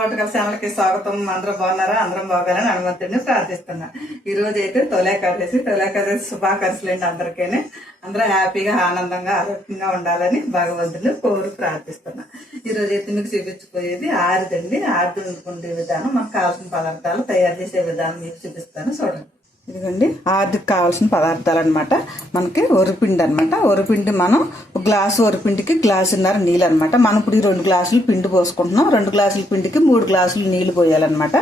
తోటకల ఛానల్కి స్వాగతం. అందరూ బాగున్నారా? అందరం బాగాలని హనుమంతుడిని ప్రార్థిస్తున్నా. ఈ రోజు అయితే తొలేకాదశి శుభాకాంక్షలు అండి అందరికీ. అందరూ హ్యాపీగా ఆనందంగా ఆరోగ్యంగా ఉండాలని భగవంతుడిని కోరి ప్రార్థిస్తున్నా. ఈ రోజు అయితే మీకు చూపించిపోయేది ఆరిదండి. ఆరిది వండుకునే విధానం, మనకు కావాల్సిన పదార్థాలు తయారు చేసే విధానం మీకు చూపిస్తాను, చూడండి. ఇదిగోండి ఆర్దికి కావాల్సిన పదార్థాలు అనమాట. మనకి వరిపిండి అనమాట. వరిపిండి మనం ఒక గ్లాసు వరిపిండికి గ్లాసున్నర నీళ్ళు అనమాట. మనం ఇప్పుడు ఈ 2 గ్లాసులు పిండి పోసుకుంటున్నాం. 2 గ్లాసుల పిండికి 3 గ్లాసులు నీళ్లు పోయాలన్నమాట,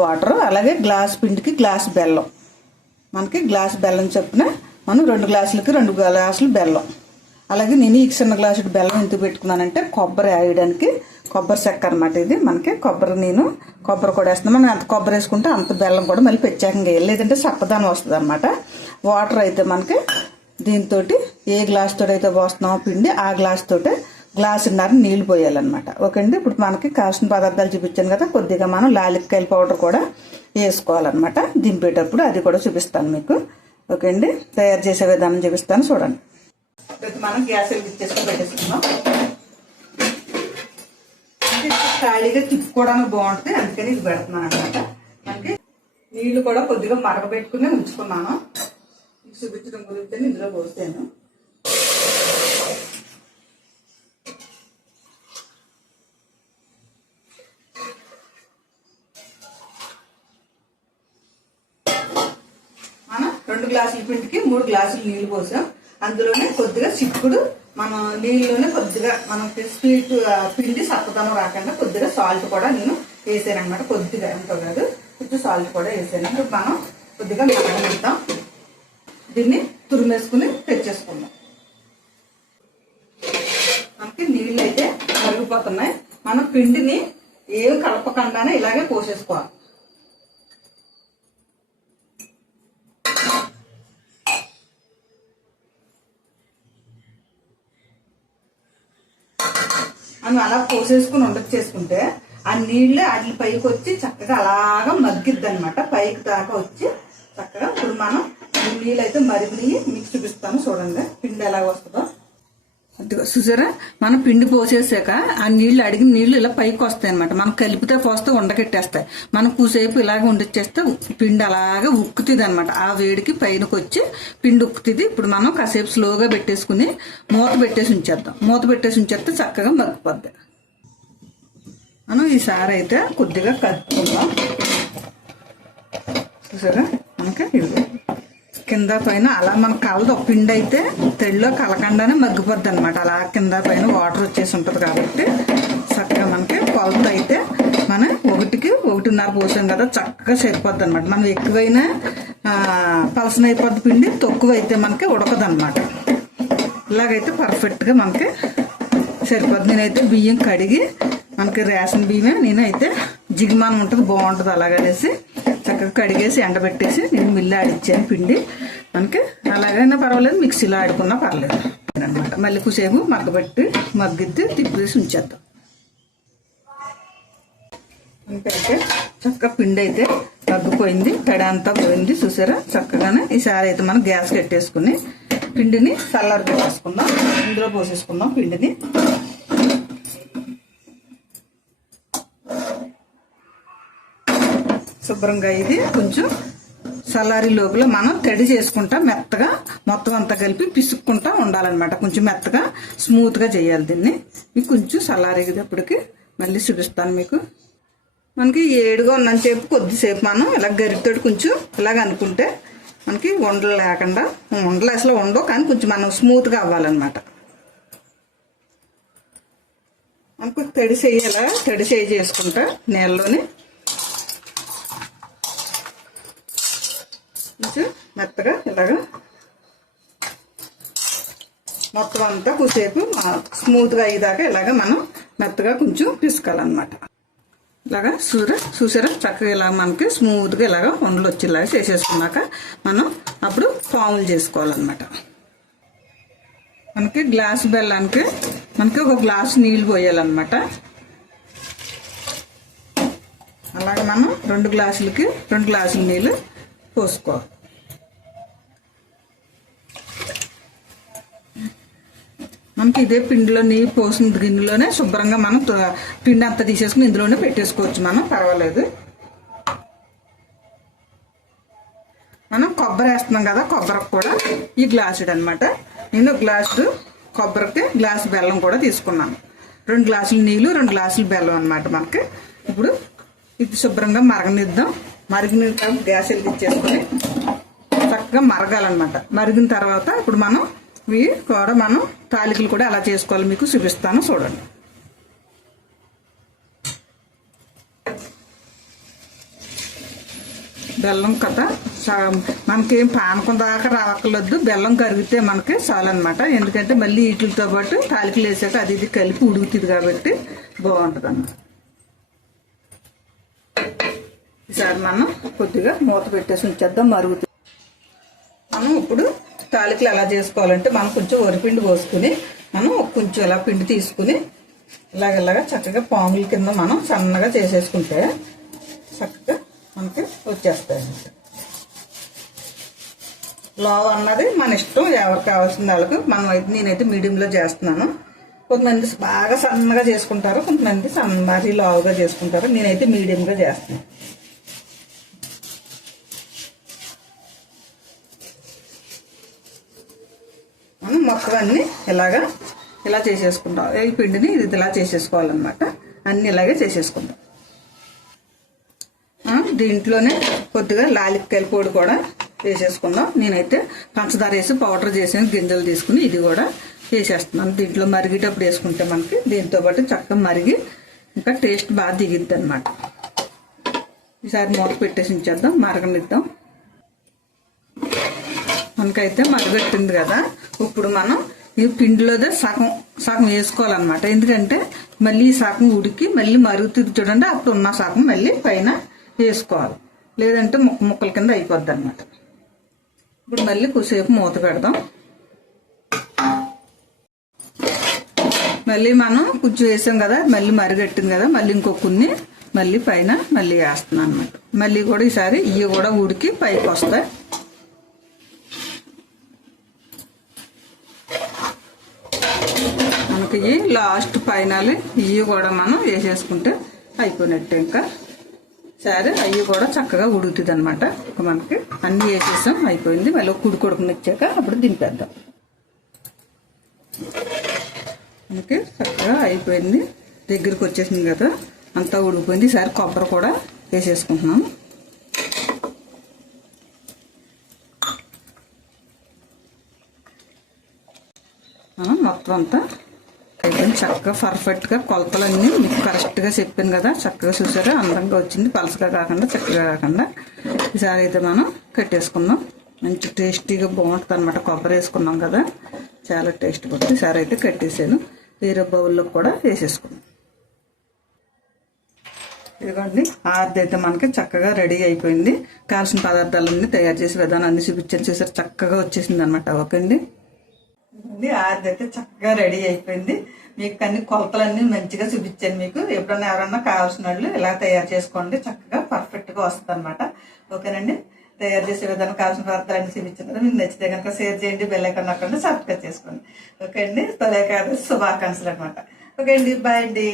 వాటర్. అలాగే గ్లాసు పిండికి గ్లాసు బెల్లం, మనకి గ్లాసు బెల్లం చొప్పున మనం 2 గ్లాసులకి 2 గ్లాసులు బెల్లం. అలాగే నేను ఈ చిన్న గ్లాసు బెల్లం ఎందుకు పెట్టుకున్నానంటే కొబ్బరి వేయడానికి, కొబ్బరి చెక్క అనమాట. ఇది మనకి కొబ్బరి కూడా వేస్తున్నాం. మనం ఎంత కొబ్బరి వేసుకుంటే అంత బెల్లం కూడా మళ్ళీ ప్రత్యేకంగా వేయాలి, లేదంటే చప్పదానం వస్తుంది అనమాట. వాటర్ అయితే మనకి దీంతో ఏ గ్లాస్ తోటి అయితే పోస్తున్నామో పిండి ఆ గ్లాస్ తోటి గ్లాసున్నర నీళ్లు పోయాలన్నమాట. ఓకే అండి. ఇప్పుడు మనకి కావాల్సిన పదార్థాలు చూపించాను కదా, కొద్దిగా మనం లాలిక్కాయల పౌడర్ కూడా వేసుకోవాలన్నమాట. దింపేటప్పుడు అది కూడా చూపిస్తాను మీకు. ఓకే అండి. తయారు చేసే విధానం చూపిస్తాను, చూడండి. మనం గ్యాస్ ఇచ్చేసుకొని పెట్టేసుకున్నాం. ఖాళీగా తిప్పుకోవడానికి బాగుంటుంది, అందుకని ఇది పెడుతున్నాను అనమాట. మనకి నీళ్లు కూడా కొద్దిగా మరగబెట్టుకుని ఉంచుకున్నాను. చూపించడం గురించి ఇందులో పోసాను. మనం 2 గ్లాసుల పిండికి 3 గ్లాసులు నీళ్లు పోసాం. అందులోనే కొద్దిగా చిక్కుడు, మనం నీళ్ళలోనే కొద్దిగా మనకి స్వీట్ పిండి సత్తదనం రాకుండా కొద్దిగా సాల్ట్ కూడా నేను వేసాను అనమాట. కొద్దిగా ఎంతో కాదు, కొంచెం సాల్ట్ కూడా వేసాను. ఇప్పుడు మనం కొద్దిగా మరగనిద్దాం. దీన్ని తురిమేసుకుని తెచ్చేసుకుందాం. మనకి నీళ్ళు అయితే మరిగిపోతున్నాయి. మనం పిండిని ఏం కలపకుండానే ఇలాగే పోసేసుకోవాలి. మనం అలా పోసేసుకుని ఉండొచ్చేసుకుంటే ఆ నీళ్ళే వాటి పైకి వచ్చి చక్కగా అలాగా మగ్గిద్ది అనమాట. పైకి దాకా వచ్చి చక్కగా ఇప్పుడు మనం నీళ్ళు అయితే మరిగినవి మీకు చూపిస్తాను, చూడండి పిండి ఎలా వస్తుందో. అదిగో చూసారా, మనం పిండి పోసేసాక ఆ నీళ్లు అడిగిన నీళ్లు ఇలా పైకి వస్తాయి అనమాట. మనం కలిపితే పోస్తే ఉండకెట్టేస్తాయి. మనం కూసేపు ఇలాగ ఉండొచ్చేస్తే పిండి అలాగా ఉక్కుతుంది అనమాట. ఆ వేడికి పైనకి వచ్చి పిండి ఉక్కుతుంది. ఇప్పుడు మనం కాసేపు స్లోగా పెట్టేసుకుని మూత పెట్టేసి ఉంచేద్దాం. మూత పెట్టేసి ఉంచేస్తే చక్కగా మగ్గిపోద్ది. మనం ఈసారి అయితే కొద్దిగా కలుపుకుందాం. చూసారా, మనకి ఇది కింద పైన అలా మన కలదు. పిండి అయితే తెళ్ళలో కలకండానే మగ్గిపోద్ది అనమాట. అలా కింద పైన వాటర్ వచ్చేసి ఉంటుంది కాబట్టి చక్కగా మనకి కొలత అయితే మనం 1కి 1.5 పోసాం కదా, చక్కగా సరిపోద్ది అనమాట. మనం ఎక్కువైనా పలసన అయిపోద్ది పిండి, తక్కువ అయితే మనకి ఉడకదు అనమాట. ఇలాగైతే పర్ఫెక్ట్గా మనకి సరిపోద్ది. నేనైతే బియ్యం కడిగి, మనకి రేషన్ బియ్యమే, నేనైతే జిగిమానం ఉంటుంది బాగుంటుంది అలాగనేసి చక్కగా కడిగేసి ఎండబెట్టేసి నేను మిల్లు ఆడిచ్చాను పిండి. మనకి అలాగైనా పర్వాలేదు, మిక్సీలో ఆడుకున్నా పర్లేదు అనమాట. మళ్ళీ కుసేపు మగ్గబెట్టి మగ్గిద్ది తిప్పేసి ఉంచేద్దాం. ఇంకైతే చక్కగా పిండి అయితే మగ్గిపోయింది, తడి అంతా పోయింది. చూసారా చక్కగానే. ఈసారి అయితే మనం గ్యాస్ కట్టేసుకుని పిండిని చల్లారి పెట్టేసుకుందాం. ఇందులో పోసేసుకుందాం పిండిని. శుభ్రంగా ఇది కొంచెం చల్లారి లోపల మనం తడి చేసుకుంటా మెత్తగా మొత్తం అంతా కలిపి పిసుక్కుంటా ఉండాలన్నమాట. కొంచెం మెత్తగా స్మూత్గా చేయాలి దీన్ని. మీకు కొంచెం చల్లారేటప్పటికి మళ్ళీ చూపిస్తాను మీకు. మనకి ఏడుగా ఉన్నంతసేపు కొద్దిసేపు మనం ఇలా గరిటతోటి కొంచెం ఇలాగ అనుకుంటే మనకి ఉండలు లేకుండా, ఉండలు అసలు ఉండవు కానీ కొంచెం మనం స్మూత్గా అవ్వాలన్నమాట. మనకు తడి చేయాలా, తడి చేసుకుంటా నీళ్ళలోని కొంచెం మెత్తగా ఇలాగా మొత్తం అంతా కొద్దిసేపు స్మూత్గా అయ్యేదాకా ఇలాగ మనం మెత్తగా కొంచెం పిసుకాలన్నమాట. ఇలాగా చూసారా చక్కగా ఇలా మనకి స్మూత్గా ఇలాగ ఉండలు వచ్చేలాగా చేసేసుకున్నాక మనం అప్పుడు పాములు చేసుకోవాలన్నమాట. మనకి గ్లాసు బెల్లానికి మనకి 1 గ్లాసు నీళ్ళు పోయాలన్నమాట. అలాగే మనం 2 గ్లాసులకి 2 గ్లాసుల నీళ్ళు పోసుకోవాలి. మనకి ఇదే పిండిలో నెయ్యి పోసిన గిన్నెలోనే శుభ్రంగా మనం పిండి అంతా తీసేసుకుని ఇందులోనే పెట్టేసుకోవచ్చు, మనం పర్వాలేదు. మనం కొబ్బరి వేస్తున్నాం కదా, కొబ్బరికి కూడా ఈ గ్లాసుడు అనమాట. నేను గ్లాసు కొబ్బరికి గ్లాసు బెల్లం కూడా తీసుకున్నాను. 2 గ్లాసులు నీళ్ళు, 2 గ్లాసులు బెల్లం అనమాట మనకి. ఇప్పుడు ఇది శుభ్రంగా మరగనిద్దాం. మరిగిన గ్యాస్ వెలిగించేసుకొని చక్కగా మరగాలన్నమాట. మరిగిన తర్వాత ఇప్పుడు మనం ఇవి కూడా మనం తాలికలు కూడా ఎలా చేసుకోవాలి మీకు చూపిస్తాను, చూడండి. బెల్లం కదా మనకేం పానకం దాకా రావక్కర్లేదు, బెల్లం కరిగితే మనకి చాలన్నమాట. ఎందుకంటే మళ్ళీ వీటితో పాటు తాలికలు వేసాక అది ఇది కలిపి ఉడుకుతుంది కాబట్టి బాగుంటుంది అన్నమాట. ఈసారి మనం కొద్దిగా మూత పెట్టేసి ఉంచేద్దాం, మరుగుతుంది. మనం ఇప్పుడు తాలికలు ఎలా చేసుకోవాలంటే మనం కొంచెం వరిపిండి పోసుకుని మనం కొంచెం ఇలా పిండి తీసుకుని ఇలాగ చక్కగా పాముల కింద మనం సన్నగా చేసేసుకుంటే చక్కగా మనకి వచ్చేస్తాయి అన్నమాట. లావ్ అన్నది మన ఇష్టం, ఎవరికి కావాల్సిన వాళ్ళకి. నేనైతే మీడియంలో చేస్తున్నాను. కొంతమంది బాగా సన్నగా చేసుకుంటారు, కొంతమంది మరీ లావుగా చేసుకుంటారు. నేనైతే మీడియంగా చేస్తున్నాను. మనం మొత్తం అన్ని ఇలా చేసేసుకుంటాం. ఈ పిండిని ఇది ఇలా చేసేసుకోవాలన్నమాట. అన్ని ఇలాగే చేసేసుకుంటాం. దీంట్లోనే కొద్దిగా లాలిక్కాయల పొడి కూడా వేసేసుకుందాం. నేనైతే పంచదార వేసి పౌడర్ చేసిన గింజలు తీసుకుని ఇది కూడా వేసేస్తున్నాను. దీంట్లో మరిగేటప్పుడు వేసుకుంటే మనకి దీంతో పాటు చక్కగా మరిగి ఇంకా టేస్ట్ బాగా దిగిద్ది అనమాట. ఈసారి మూత పెట్టేసి ఉంచేద్దాం, మరగనిద్దాం. మనకైతే మరగట్టింది కదా. ఇప్పుడు మనం ఈ పిండిలోదే సగం వేసుకోవాలన్నమాట. ఎందుకంటే మళ్ళీ సగం ఉడికి మళ్ళీ మరుగుతుంది చూడండి, అప్పుడు ఉన్న సగం మళ్ళీ పైన వేసుకోవాలి, లేదంటే ముక్కల కింద అయిపోద్ది అనమాట. ఇప్పుడు మళ్ళీ కొద్దిసేపు మూత పెడదాం. మళ్ళీ మనం కొంచెం వేసాం కదా, మళ్ళీ మరిగట్టింది కదా, మళ్ళీ ఇంకొన్ని మళ్ళీ పైన మళ్ళీ వేస్తున్నాను అనమాట. మళ్ళీ కూడా ఈసారి ఇవి కూడా ఉడికి పైకి వస్తాయి. మనకి లాస్ట్ ఫైనల్ ఇవి కూడా మనం వేసేసుకుంటే అయిపోయినట్టే. ఇంకా సరే అవి కూడా చక్కగా ఉడుకుతుంది అనమాట. మనకి అన్ని వేసేసాం, అయిపోయింది. మళ్ళీ కొడుకునిచ్చాక అప్పుడు దింపేద్దాం. మనకి చక్కగా అయిపోయింది, దగ్గరికి వచ్చేసింది కదా, అంతా ఉడికిపోయింది. ఈసారి కొబ్బరి కూడా వేసేసుకుంటున్నాం. మనం మొత్తం అంతా అయిపోయింది. చక్కగా పర్ఫెక్ట్గా కొలతలన్నీ మీకు కరెక్ట్గా చెప్పాను కదా, చక్కగా చూసారా, అందంగా వచ్చింది, పలసగా కాకుండా చక్కగా కాకుండా. ఈసారి అయితే మనం కట్టేసుకుందాం. మంచి టేస్టీగా బాగుంటుంది అనమాట. కొబ్బరి వేసుకున్నాం కదా, చాలా టేస్ట్ పడుతుంది. ఈసారి అయితే కట్టేసాను. వేరే బౌల్లో కూడా వేసేసుకున్నాం. ఇదిగోండి, ఆరిదైతే మనకి చక్కగా రెడీ అయిపోయింది. కావాల్సిన పదార్థాలన్నీ తయారు చేసే విధానాన్ని చూపించాను, చూసారు, చక్కగా వచ్చేసింది అనమాట. ఓకే అండి, ఆరిదైతే చక్కగా రెడీ అయిపోయింది. మీకు అన్ని కొలతలన్నీ మంచిగా చూపించాను. మీకు ఎప్పుడన్నా ఎవరన్నా కావాల్సిన వాళ్ళు ఇలా తయారు చేసుకోండి, చక్కగా పర్ఫెక్ట్గా వస్తుంది అనమాట. ఓకేనండి, తయారు చేసే విధానం కావాల్సిన పదార్థాలన్నీ చూపించాను కదా. మీకు నచ్చితే కనుక షేర్ చేయండి, బెల్ ఐకాన్ నొక్కండి, సబ్స్క్రైబ్ చేసుకోండి. ఓకే అండి, తొలి ఏకాదశి శుభాకాంక్షలు అనమాట. ఓకే అండి, బాయ్ అండి.